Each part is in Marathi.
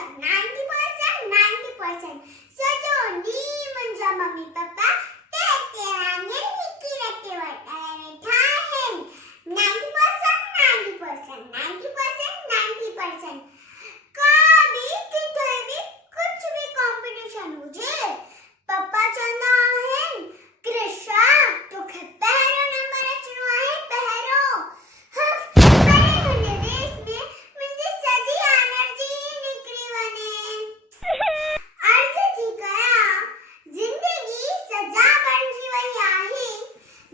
90%, 90%. सॼो ॾींहुं मुंहिंजा मम्मी पप्पा ते वांगुरु हिकी रटे वेठा आहिनि. 90%, 90%, 90%, 90%. का बि किथे बि कुझु बि कॉम्पिटिशन हुजे, पप्पा चवंदा आहिनि कृषा तोखे पहिरियों नंबर अचणो आहे, पहिरियों. अरे हुन रेस में मुंहिंजी सॼी एनर्जी निकिरी वञे. अर्ज़ थी कयां, ज़िंदगी सज़ा बणिजी वई आहे.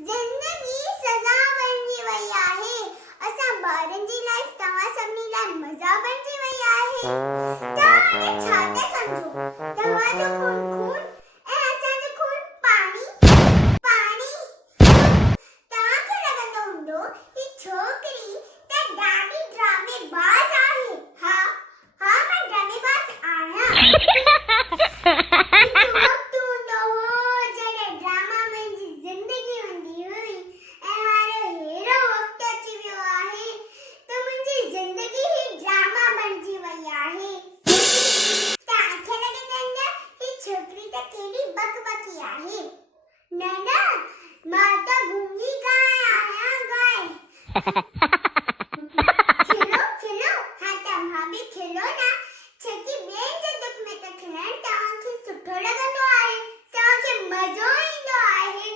ज़िंदगी सज़ा बणिजी वई आहे. असां ॿारनि जी लाइफ तव्हां सभिनी लाइ मज़ा बणिजी वई आहे. तव्हां हाणे छा था सम्झो? तव्हांजो खून खून ऐं असांजो खून पाणी पाणी. तव्हांखे लॻंदो हूंदो ही छोकिरी त ॾाढी ड्रामेबाज़ आहे. हा मां ड्रामेबाज़ आहियां. हिकु वक़्तु हूंदो हो जॾहिं ड्रामा मुंहिंजी ज़िंदगी हूंदी हुई ऐं हाणे अहिड़ो वक़्तु अची वियो आहे त मुंहिंजी ज़िंदगी ही ड्रामा बणिजी वई आहे. तव्हांखे लॻंदो ही छोकिरी त केॾी बकबकी आहे. न मां त गूंगी गाय आहियां, गाय. खिलो हाँ तव्हां बि खिलो ना. छोकी ॿियनि जे दुख में त खिलण तव्हांखे सुठो लॻंदो आहे, तव्हांखे मज़ो ईंदो आहे.